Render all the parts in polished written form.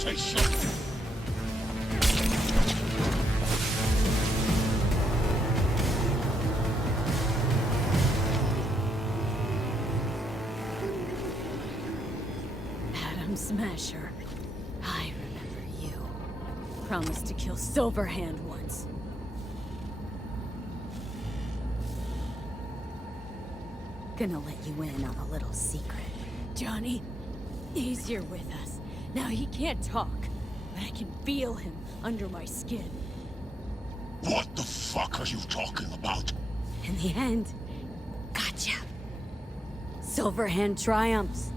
say so. Adam Smasher. I remember you. Promised to kill Silverhand once. Gonna let you in on a little secret. Johnny, he's here with us. Now he can't talk, but I can feel him under my skin. What the fuck are you talking about? In the end, gotcha. Silverhand triumphs.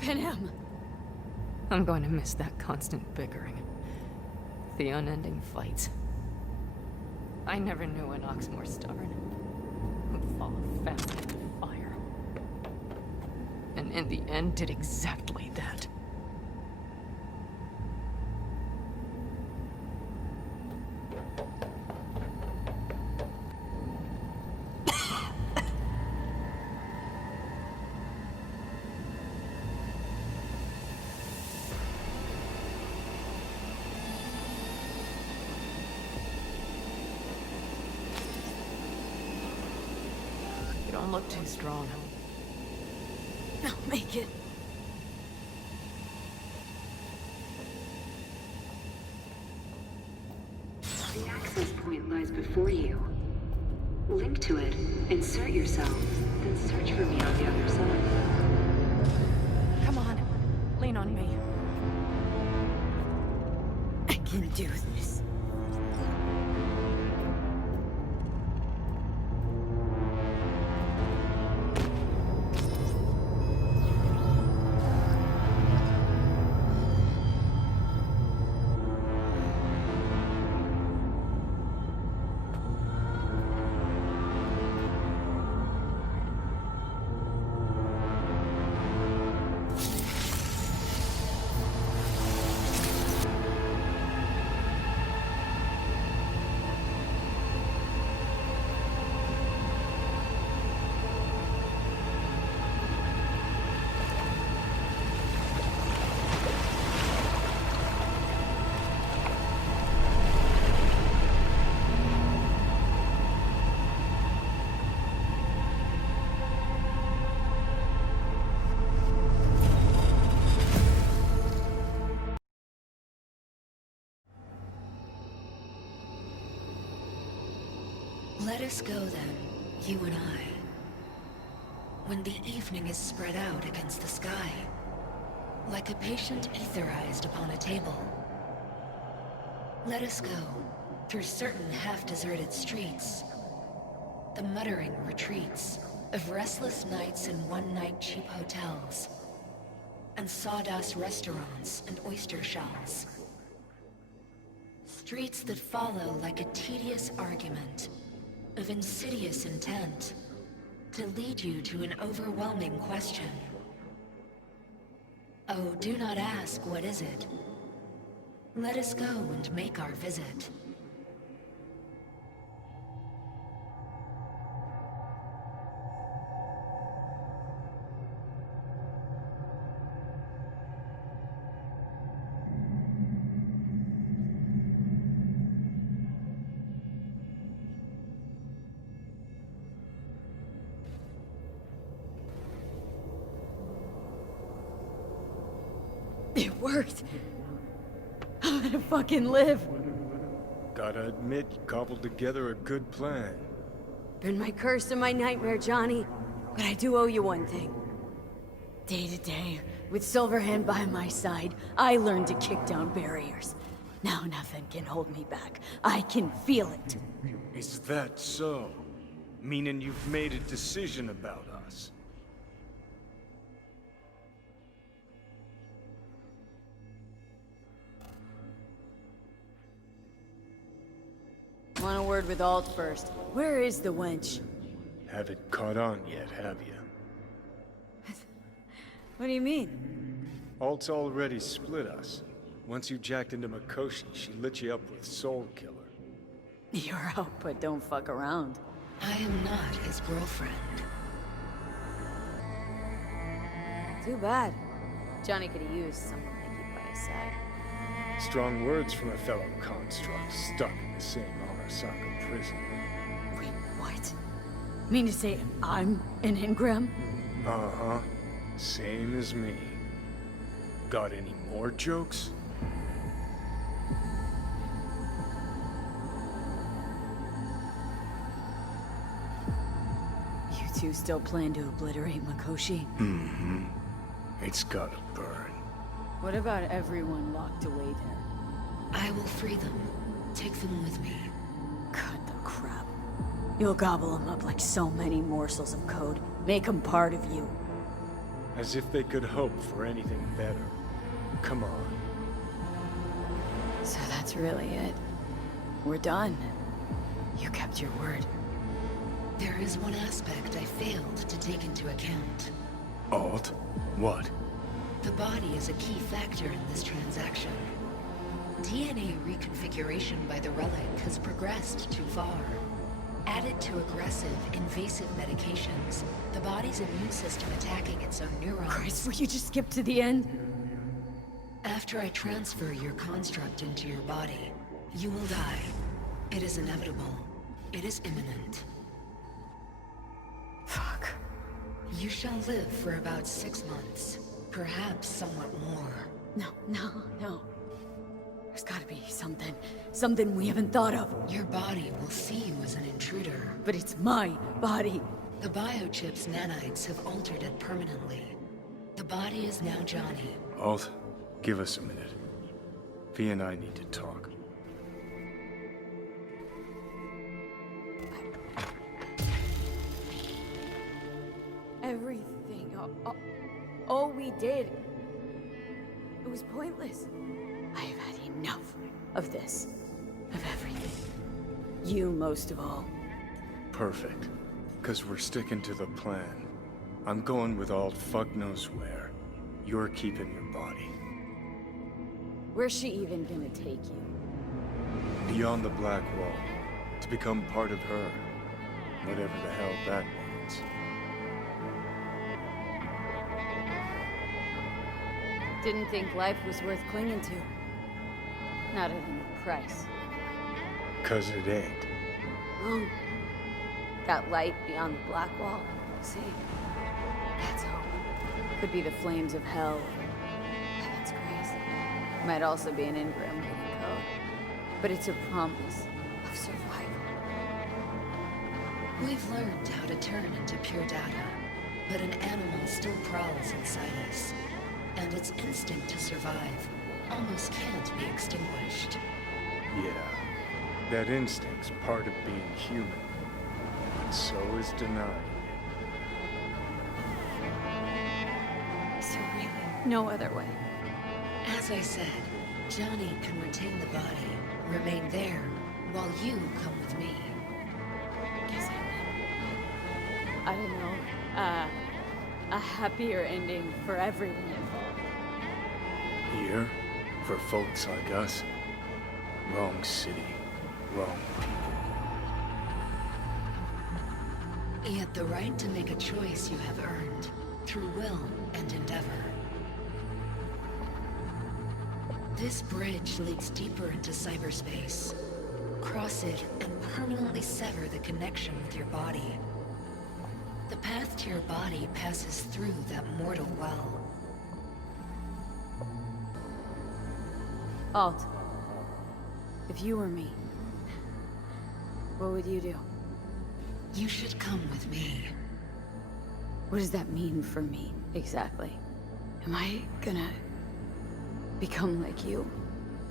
Panam. I'm going to miss that constant bickering. The unending fights. I never knew an ox more stubborn. Would follow family into fire. And in the end did exactly that. You don't look too strong. I'll make it. The access point lies before you. Link to it, insert yourself, then search for me on the other side. Come on, lean on me. I can do this. Let us go then, you and I. When the evening is spread out against the sky, like a patient etherized upon a table. Let us go through certain half-deserted streets, the muttering retreats of restless nights in one-night cheap hotels, and sawdust restaurants and oyster shells. Streets that follow like a tedious argument of insidious intent to lead you to an overwhelming question. Oh, do not ask, what is it? Let us go and make our visit. It worked. I'm gonna fucking live. Gotta admit, you cobbled together a good plan. Been my curse and my nightmare, Johnny. But I do owe you one thing. Day to day, with Silverhand by my side, I learned to kick down barriers. Now nothing can hold me back. I can feel it. Is that so? Meaning you've made a decision about us? Want a word with Alt first. Where is the wench? Haven't caught on yet, have you? What do you mean? Alt's already split us. Once you jacked into Mikoshi, she lit you up with Soul Killer. You're out, but don't fuck around. I am not his girlfriend. Too bad. Johnny could have used someone like you by his side. Strong words from a fellow construct stuck in the same Arasaka prison. Wait, what? Mean to say I'm an engram? Uh-huh. Same as me. Got any more jokes? You two still plan to obliterate Mikoshi? Mm-hmm. It's gotta burn. What about everyone locked away there? I will free them. Take them with me. Cut the crap. You'll gobble them up like so many morsels of code. Make them part of you. As if they could hope for anything better. Come on. So that's really it. We're done. You kept your word. There is one aspect I failed to take into account. Alt? What? The body is a key factor in this transaction. DNA reconfiguration by the relic has progressed too far. Added to aggressive, invasive medications, the body's immune system attacking its own neurons. Christ, will you just skip to the end? After I transfer your construct into your body, you will die. It is inevitable. It is imminent. Fuck. You shall live for about 6 months. Perhaps somewhat more. No. There's gotta be something. Something we haven't thought of. Your body will see you as an intruder. But it's my body. The biochip's nanites have altered it permanently. The body is now Johnny. Alt, give us a minute. V and I need to talk. Everything. All we did. It was pointless. I have had enough of this. Of everything. You most of all. Perfect. 'Cause we're sticking to the plan. I'm going with Alt fuck knows where. You're keeping your body. Where's she even gonna take you? Beyond the Black Wall. To become part of her. Whatever the hell that means. Didn't think life was worth clinging to. Not at any price. 'Cause it ain't. Oh. That light beyond the black wall. See? That's hope. Could be the flames of hell. Heaven's grace. Might also be an engram hidden code. But it's a promise of survival. We've learned how to turn into pure data, but an animal still prowls inside us. And its instinct to survive almost can't be extinguished. Yeah. That instinct's part of being human. And so is denying So really, no other way. As I said, Johnny can retain the body, remain there, while you come with me. Guess I don't know. A happier ending for everyone involved. it. Here? For folks like us? Wrong city. Wrong people. Yet the right to make a choice you have earned, through will and endeavor. This bridge leads deeper into cyberspace. Cross it and permanently sever the connection with your body. The path to your body passes through that mortal well. Alt, if you were me, what would you do? You should come with me. What does that mean for me, exactly? Am I gonna become like you?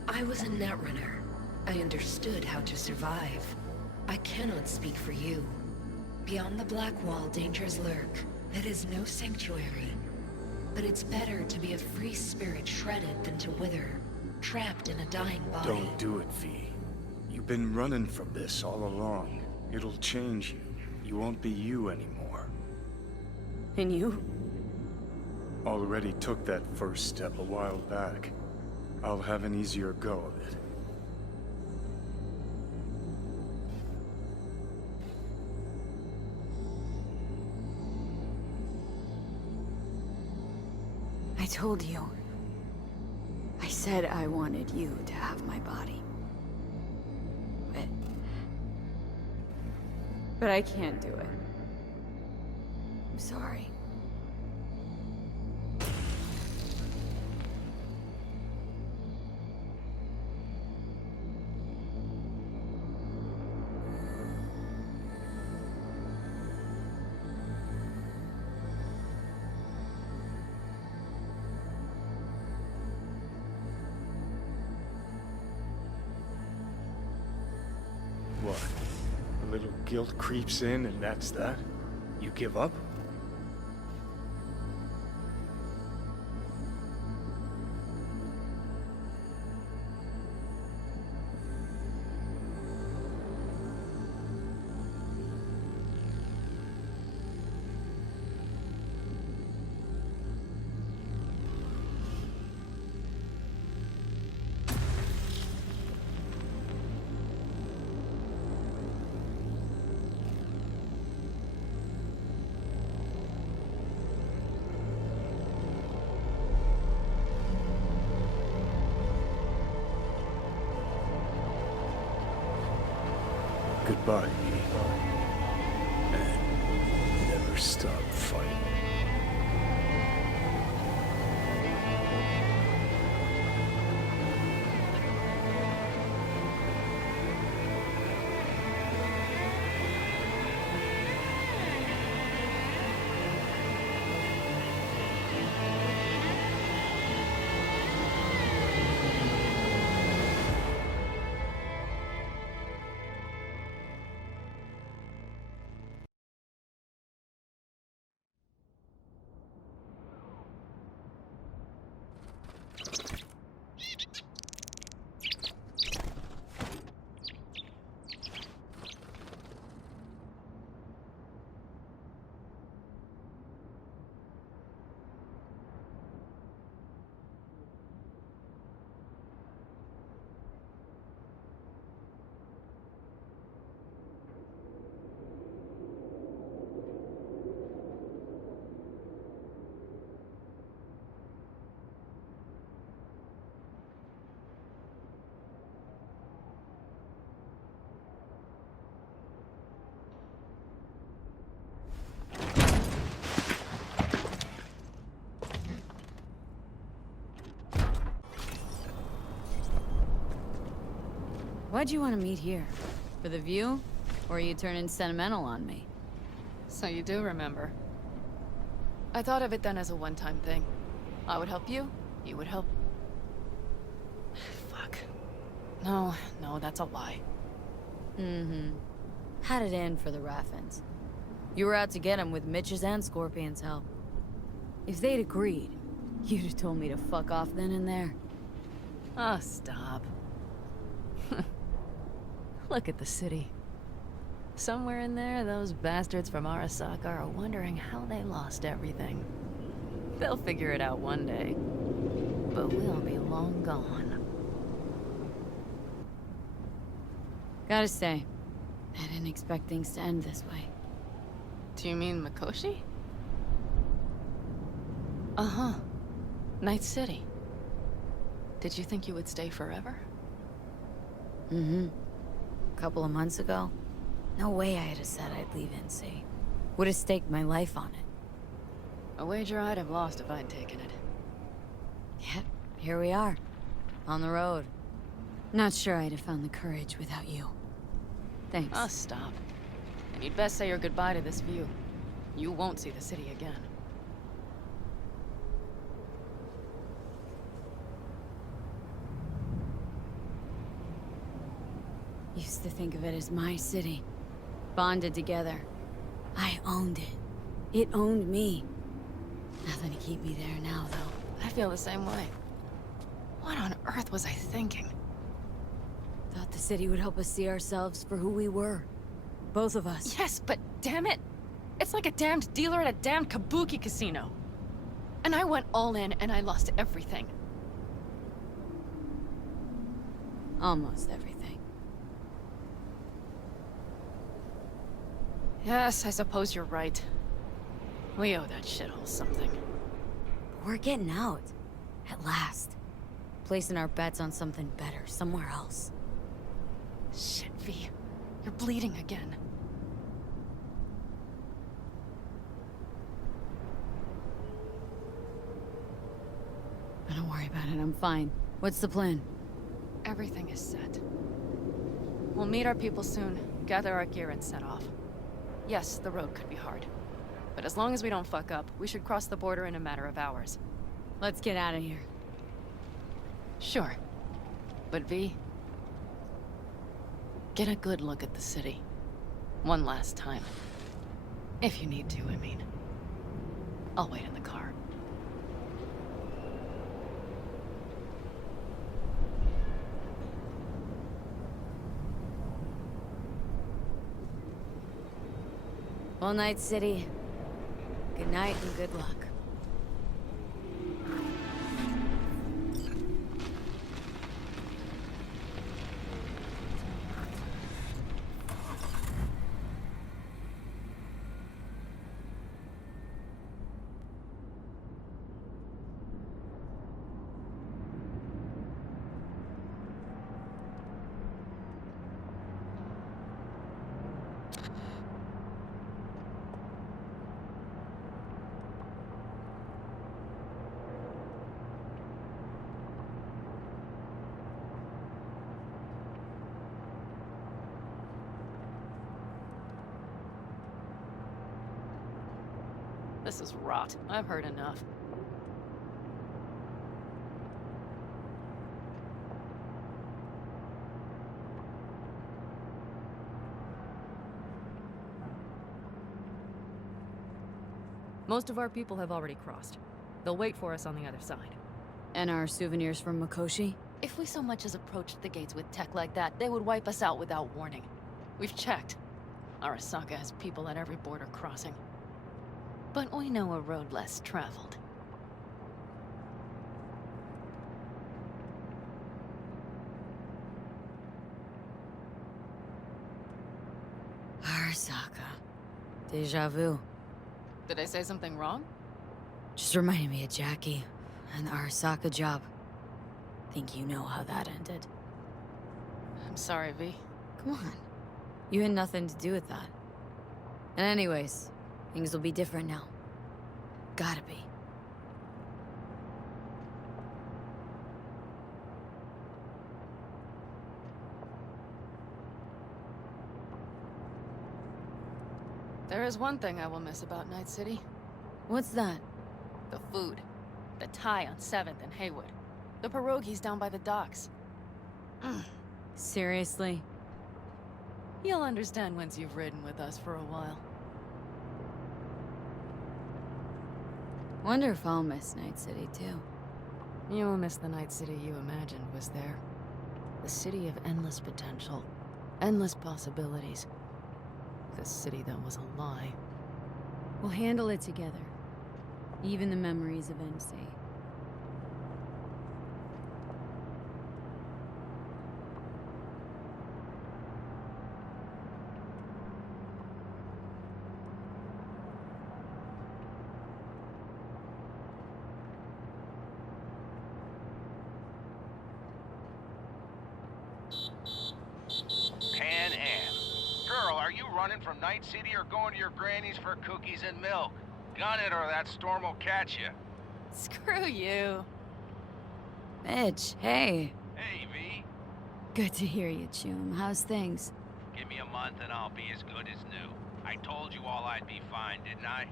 I was a netrunner. I understood how to survive. I cannot speak for you. Beyond the Black Wall, dangers lurk. It is no sanctuary. But it's better to be a free spirit shredded than to wither, trapped in a dying body. Don't do it, V. You've been running from this all along. It'll change you. You won't be you anymore. And you? already took that first step a while back. I'll have an easier go of it. I told you. I said I wanted you to have my body. But I can't do it. I'm sorry. What? A little guilt creeps in and that's that? You give up? Goodbye, me. And never stop fighting. Why'd you want to meet here? For the view? Or are you turning sentimental on me? So you do remember. I thought of it then as a one-time thing. I would help you, you would help... Fuck. No, that's a lie. Mm-hmm. Had it in for the Raffins. You were out to get him with Mitch's and Scorpion's help. If they'd agreed, you'd have told me to fuck off then and there. Oh, stop. Look at the city. Somewhere in there, those bastards from Arasaka are wondering how they lost everything. They'll figure it out one day. But we'll be long gone. Gotta say, I didn't expect things to end this way. Do you mean Mikoshi? Uh-huh. Night City. Did you think you would stay forever? Mm-hmm. A couple of months ago, no way I'd have said I'd leave NC. Would have staked my life on it. A wager I'd have lost if I'd taken it. Yet, here we are. On the road. Not sure I'd have found the courage without you. Thanks. Oh, stop. And you'd best say your goodbye to this view. You won't see the city again. Used to think of it as my city. Bonded together. I owned it. It owned me. Nothing to keep me there now, though. I feel the same way. What on earth was I thinking? Thought the city would help us see ourselves for who we were. Both of us. Yes, but damn it! It's like a damned dealer at a damned kabuki casino. And I went all in and I lost everything. Almost everything. Yes, I suppose you're right. We owe that shithole something. But we're getting out. At last. Placing our bets on something better, somewhere else. Shit, V. You're bleeding again. Don't worry about it, I'm fine. What's the plan? Everything is set. We'll meet our people soon, gather our gear and set off. Yes, the road could be hard. But as long as we don't fuck up, we should cross the border in a matter of hours. Let's get out of here. Sure. But V... get a good look at the city. One last time. If you need to, I mean. I'll wait in the car. Well, Night City. Good night and good luck. This is rot. I've heard enough. Most of our people have already crossed. They'll wait for us on the other side. And our souvenirs from Mikoshi? If we so much as approached the gates with tech like that, they would wipe us out without warning. We've checked. Arasaka has people at every border crossing. But we know a road less traveled. Arasaka. Deja vu. Did I say something wrong? Just reminded me of Jackie and the Arasaka job. Think you know how that ended. I'm sorry, V. Come on. You had nothing to do with that. And anyways, things will be different now. Gotta be. There is one thing I will miss about Night City. What's that? The food. The Thai on 7th and Haywood. The pierogies down by the docks. Seriously? You'll understand once you've ridden with us for a while. Wonder if I'll miss Night City too. You will miss the Night City you imagined was there. The city of endless potential. Endless possibilities. The city that was a lie. We'll handle it together. Even the memories of NC. Pan Am. Girl, are you running from Night City or going to your granny's for cookies and milk? Gun it or that storm will catch you. Screw you. Mitch, hey. Hey, V. Good to hear you, Chum. How's things? Give me a month and I'll be as good as new. I told you all I'd be fine, didn't I?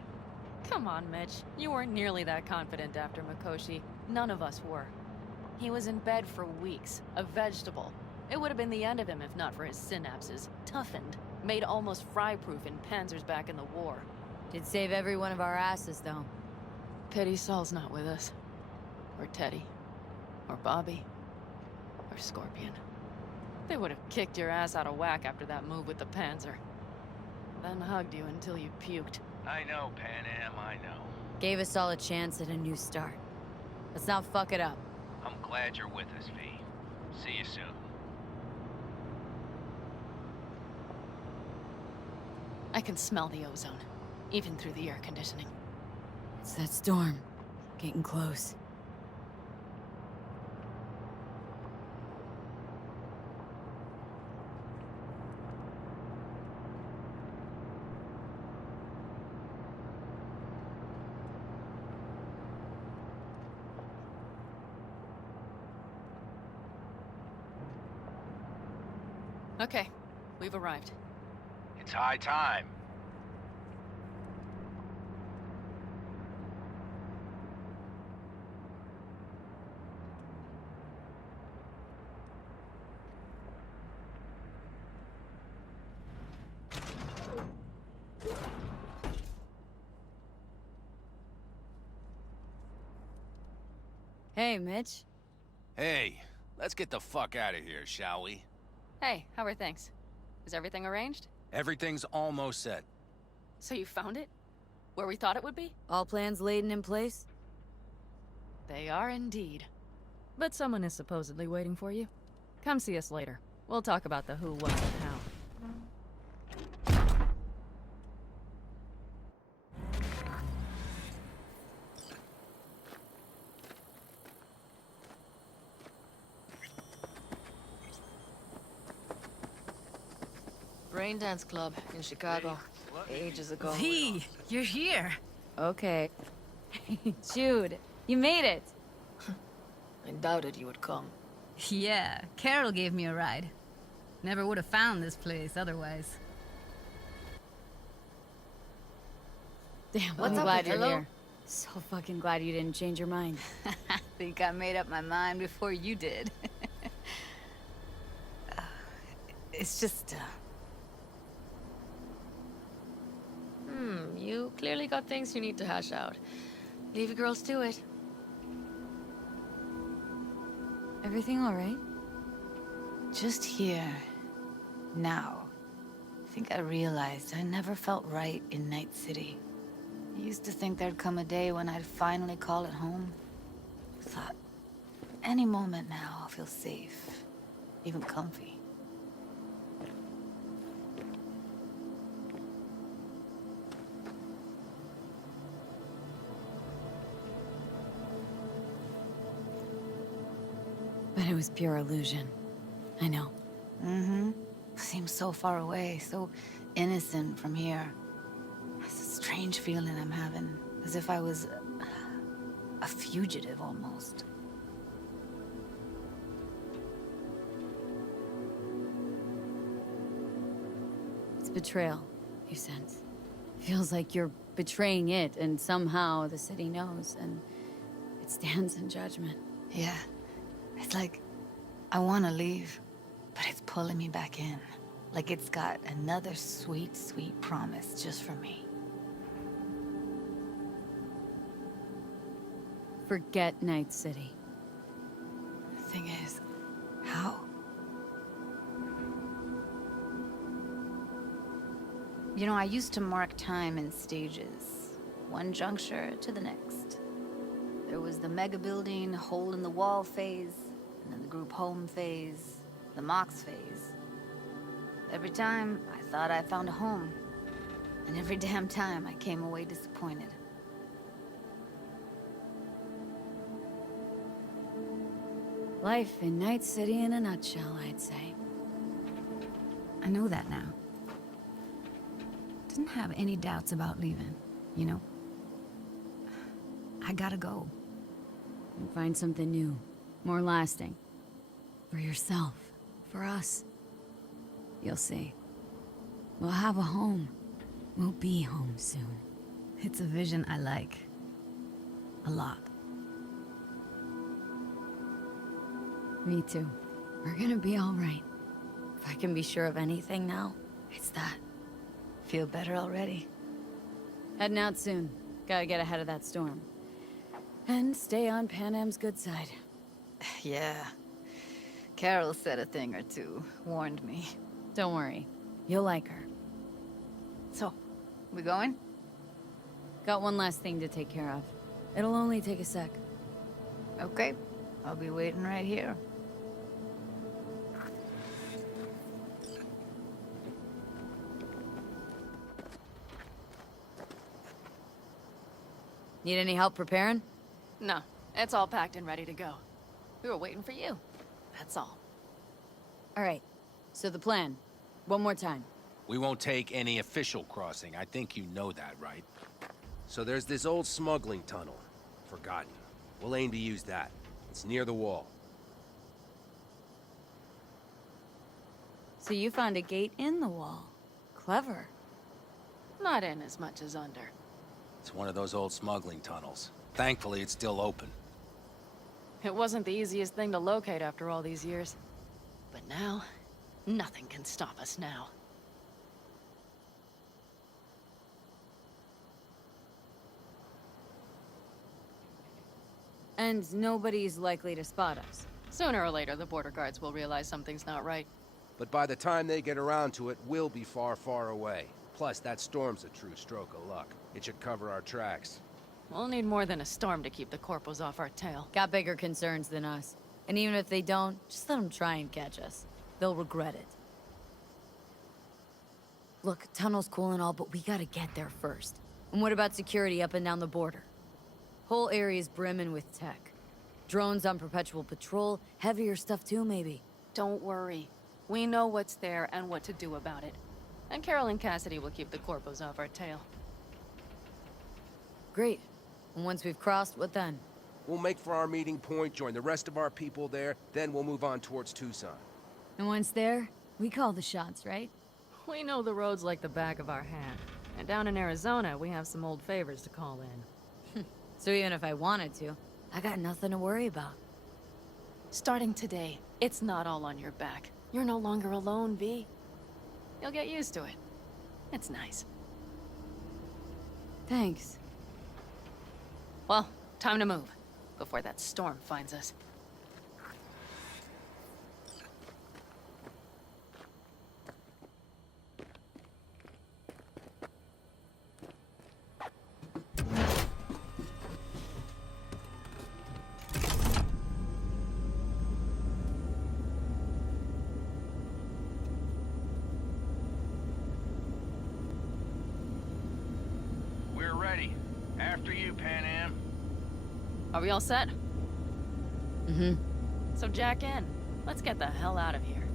Come on, Mitch. You weren't nearly that confident after Mikoshi. None of us were. He was in bed for weeks, a vegetable. It would have been the end of him if not for his synapses. Toughened, made almost fry-proof in panzers back in the war. Did save every one of our asses, though. Pity Saul's not with us. Or Teddy. Or Bobby. Or Scorpion. They would have kicked your ass out of whack after that move with the Panzer. Then hugged you until you puked. I know, Pan Am, I know. Gave us all a chance at a new start. Let's not fuck it up. I'm glad you're with us, V. See you soon. I can smell the ozone, even through the air conditioning. It's that storm. Getting close. Okay, we've arrived. It's high time. Hey, Mitch. Hey, let's get the fuck out of here, shall we? Hey, how are things? Is everything arranged? Everything's almost set. So you found it? Where we thought it would be? All plans laid and in place? They are indeed. But someone is supposedly waiting for you. Come see us later. We'll talk about the who, what, and how. Brain Dance Club in Chicago, ages ago. V, you're here. Okay. Jude, you made it. I doubted you would come. Yeah, Carol gave me a ride. Never would have found this place otherwise. Damn, What's I'm up glad with you're hello? here. So fucking glad you didn't change your mind. Think I made up my mind before you did. It's just, You clearly got things you need to hash out. Leave you girls to it. Everything all right? just here, now. I think I realized I never felt right in Night City. I used to think there'd come a day when I'd finally call it home. I thought, any moment now I'll feel safe, even comfy. But it was pure illusion. I know. Mm-hmm. Seems so far away, so innocent from here. It's a strange feeling I'm having, as if I was a fugitive almost. It's betrayal, you sense. Feels like you're betraying it, and somehow the city knows, and it stands in judgment. Yeah. It's like I want to leave, but it's pulling me back in. Like it's got another sweet, sweet promise just for me. Forget Night City. Thing is, how? You know, I used to mark time in stages, one juncture to the next. There was the mega building, hole in the wall phase, and then the group home phase, the Mox phase. Every time, I thought I found a home. And every damn time, I came away disappointed. Life in Night City in a nutshell, I'd say. I know that now. Didn't have any doubts about leaving, you know? I gotta go. And find something new, more lasting. For yourself, for us. You'll see. We'll have a home. We'll be home soon. It's a vision I like. A lot. Me too. We're gonna be all right. If I can be sure of anything now, it's that. Feel better already. Heading out soon. Gotta get ahead of that storm. And stay on Panam's good side. Yeah. Carol said a thing or two, warned me. Don't worry. You'll like her. So, we going? Got one last thing to take care of. It'll only take a sec. Okay, I'll be waiting right here. Need any help preparing? No, it's all packed and ready to go. We were waiting for you. That's all. All right, so the plan. One more time. We won't take any official crossing. I think you know that, right? So there's this old smuggling tunnel. Forgotten. We'll aim to use that. It's near the wall. So you found a gate in the wall. Clever. Not in as much as under. It's one of those old smuggling tunnels. Thankfully, it's still open. It wasn't the easiest thing to locate after all these years. But now, nothing can stop us now. And nobody's likely to spot us. Sooner or later, the border guards will realize something's not right. But by the time they get around to it, we'll be far, far away. Plus, that storm's a true stroke of luck. It should cover our tracks. We'll need more than a storm to keep the corpos off our tail. Got bigger concerns than us. And even if they don't, just let them try and catch us. They'll regret it. Look, tunnel's cool and all, but we gotta get there first. And what about security up and down the border? Whole area's brimming with tech. Drones on perpetual patrol, heavier stuff too, maybe. Don't worry. We know what's there and what to do about it. And Carol and Cassidy will keep the corpos off our tail. Great. And once we've crossed, what then? We'll make for our meeting point, join the rest of our people there, then we'll move on towards Tucson. And once there, we call the shots, right? We know the roads like the back of our hand. And down in Arizona, we have some old favors to call in. So even if I wanted to, I got nothing to worry about. Starting today, it's not all on your back. You're no longer alone, V. You'll get used to it. It's nice. Thanks. Well, time to move, before that storm finds us. We're ready. After you, Panam. Are we all set? Mm-hmm. So jack in. Let's get the hell out of here.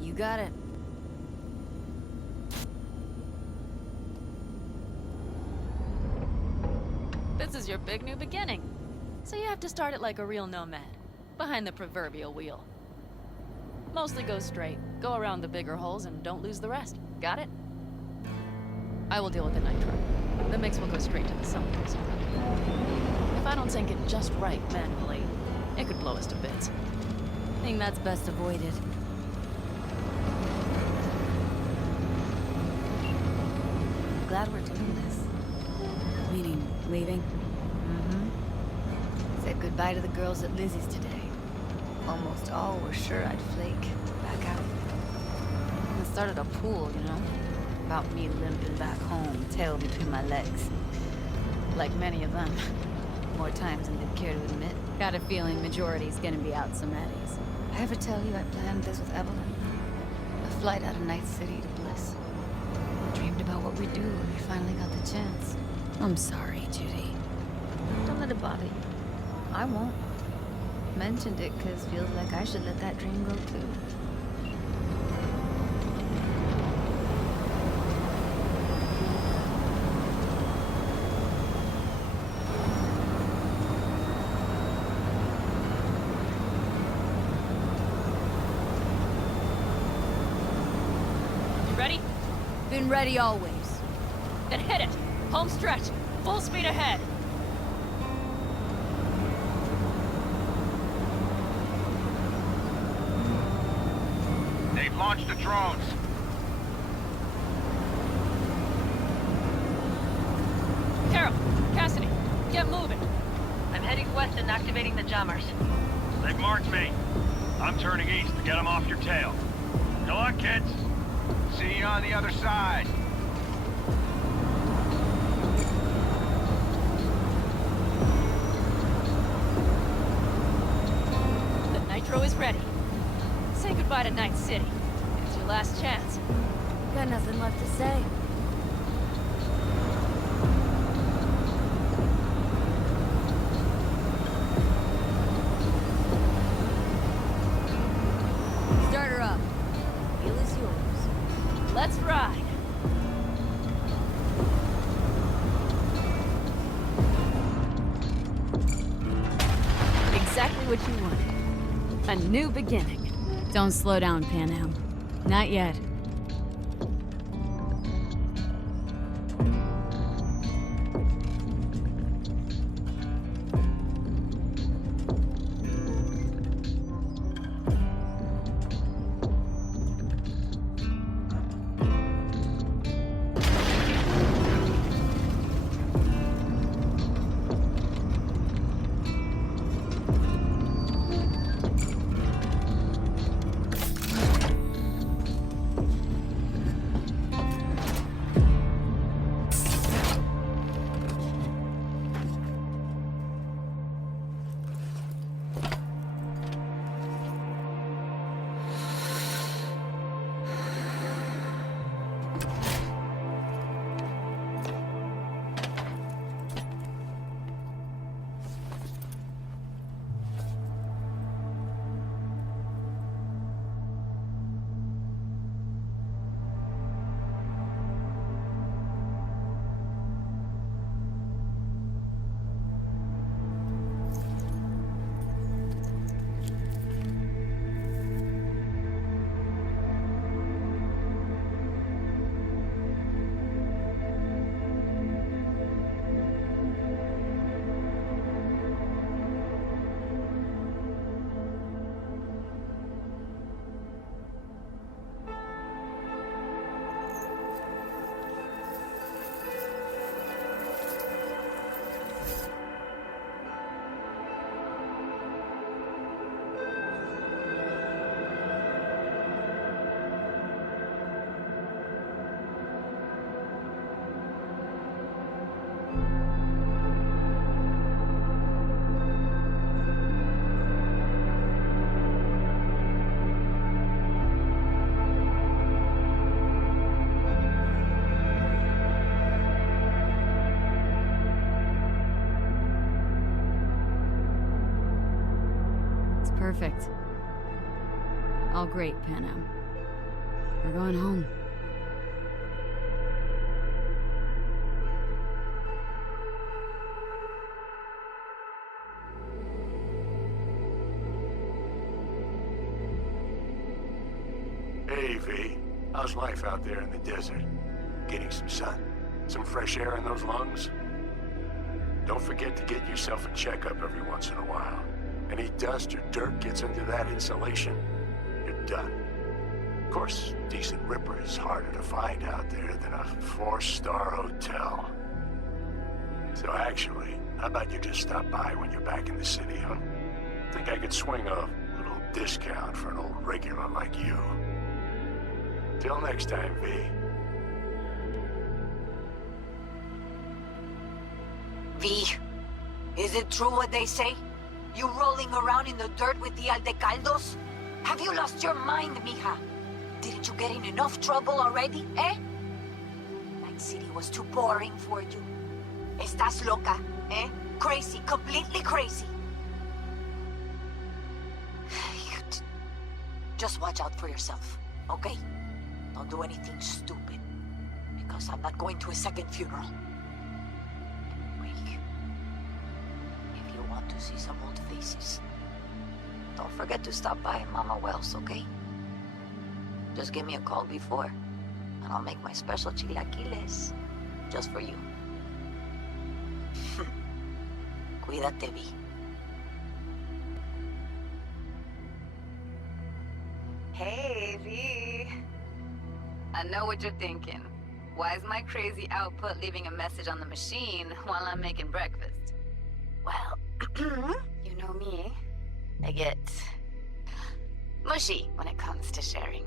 You got it. This is your big new beginning. So you have to start it like a real nomad. Behind the proverbial wheel. Mostly go straight, go around the bigger holes, and don't lose the rest. Got it? I will deal with the nitro. The mix will go straight to the cylinders. If I don't sync it just right manually, it could blow us to bits. I think that's best avoided. Glad we're doing this. Meaning, leaving? Mm-hmm. Said goodbye to the girls at Lizzie's today. Almost all were sure I'd flake. Back out. And started a pool, you know? About me limping back home, tail between my legs. Like many of them. More times than they'd care to admit. Got a feeling majority's gonna be out some eddies. I ever tell you I planned this with Evelyn? A flight out of Night City to Bliss. Dreamed about what we'd do when we finally got the chance. I'm sorry, Judy. Don't let it bother you. I won't. Mentioned it because feels like I should let that dream go too. You ready? Been ready always. Then hit it! Home stretch! Full speed ahead! They've launched the drones. Carol! Cassidy! Get moving! I'm heading west and activating the jammers. They've marked me. I'm turning east to get them off your tail. Good luck, kids. See you on the other side. hero is ready. Say goodbye to Night City. It's your last chance. Got nothing left to say. Start her up. Wheel is yours. Let's ride. Exactly what you wanted. A new beginning. Don't slow down, Panam. Not yet. Perfect. All great, Panam. We're going home. Hey, V. How's life out there in the desert? Getting some sun? Some fresh air in those lungs? Don't forget to get yourself a checkup every once in a while. Any dust or dirt gets into that insulation, you're done. Of course, decent ripper is harder to find out there than a 4-star hotel. So actually, how about you just stop by when you're back in the city, huh? Think I could swing a little discount for an old regular like you. Till next time, V. V, is it true what they say? You rolling around in the dirt with the Aldecaldos? Have you lost your mind, mija? Didn't you get in enough trouble already, eh? Night City was too boring for you. Estás loca, eh? Crazy, completely crazy. Just watch out for yourself, okay? Don't do anything stupid, because I'm not going to a second funeral. Anyway, if you want to see some old faces, don't forget to stop by Mama Wells, okay? Just give me a call before, and I'll make my special chilaquiles just for you. Cuídate, Vi. Hey, V. I know what you're thinking. Why is my crazy output leaving a message on the machine while I'm making breakfast? Well, you know me. I get mushy when it comes to sharing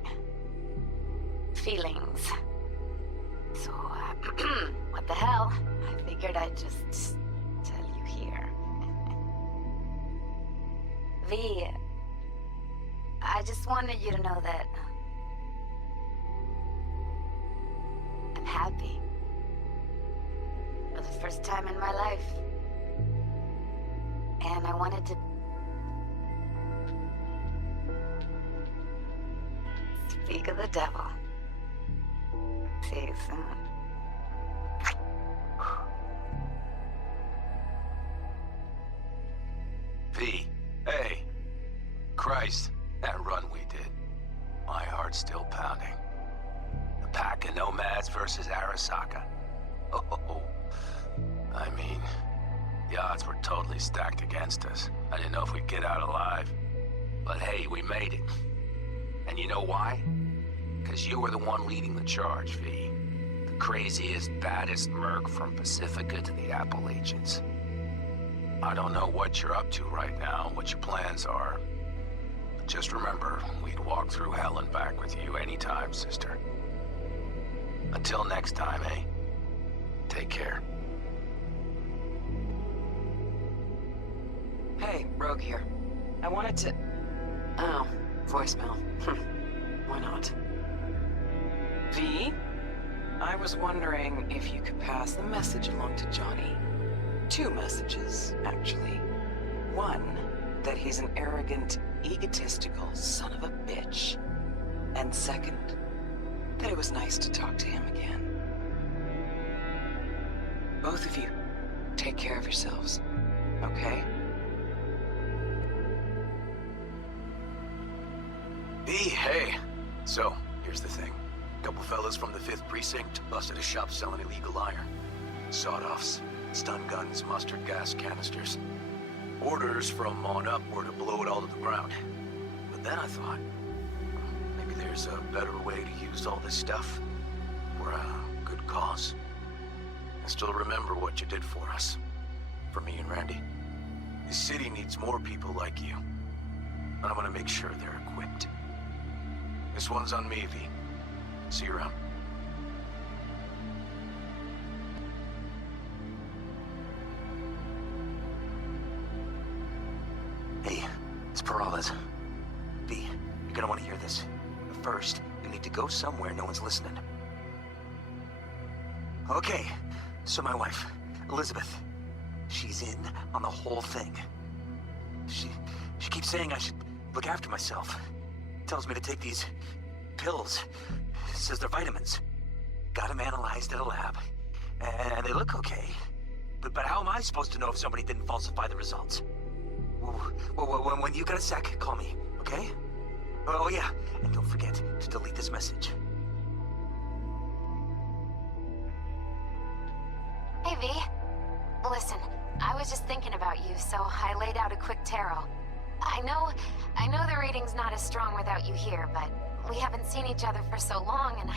feelings. So, what the hell? I figured I'd just tell you here. V, I just wanted you to know that I'm happy. For the first time in my life. And I wanted to speak of the devil. See you soon. V, hey. Christ, that run we did. My heart's still pounding. The pack of nomads versus Arasaka. Oh, I mean, the odds were totally stacked against us. I didn't know if we'd get out alive. But hey, we made it. And you know why? Because you were the one leading the charge, V. The craziest, baddest merc from Pacifica to the Appalachians. I don't know what you're up to right now, what your plans are. But just remember, we'd walk through hell and back with you anytime, sister. Until next time, eh? Take care. Hey, Rogue here. I wanted to... Oh, voicemail. Why not? V? I was wondering if you could pass the message along to Johnny. 2 messages, actually. One, that he's an arrogant, egotistical son of a bitch. And second, that it was nice to talk to him again. Both of you, take care of yourselves, okay? V, hey. So, here's the thing. A couple fellas from the 5th Precinct busted a shop selling illegal iron. Sawed-offs, stun guns, mustard gas canisters. Orders from on up were to blow it all to the ground. But then I thought, maybe there's a better way to use all this stuff for a good cause. I still remember what you did for us. For me and Randy. This city needs more people like you. And I'm gonna make sure they're equipped. This one's on me, V. See you around. Hey, it's Peralez. V, you're gonna want to hear this. But first, you need to go somewhere no one's listening. Okay, so my wife, Elizabeth, she's in on the whole thing. She keeps saying I should look after myself. Tells me to take these pills. Says they're vitamins. Got them analyzed at a lab. And they look okay. But how am I supposed to know if somebody didn't falsify the results? When you got a sec, call me, okay? Oh yeah, and don't forget to delete this message. Hey, V. Listen, I was just thinking about you, so I laid out a quick tarot. I know the reading's not as strong without you here, but we haven't seen each other for so long, and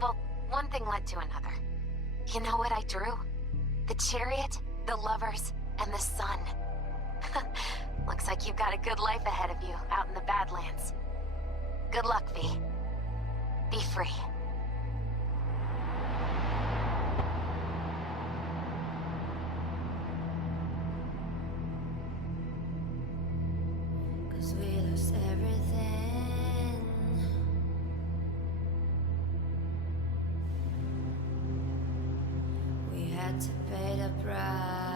well, one thing led to another. You know what I drew? The chariot, the lovers, and the sun. Looks like you've got a good life ahead of you out in the Badlands. Good luck, V. Be free. Cause we lost everything. We had to pay the price.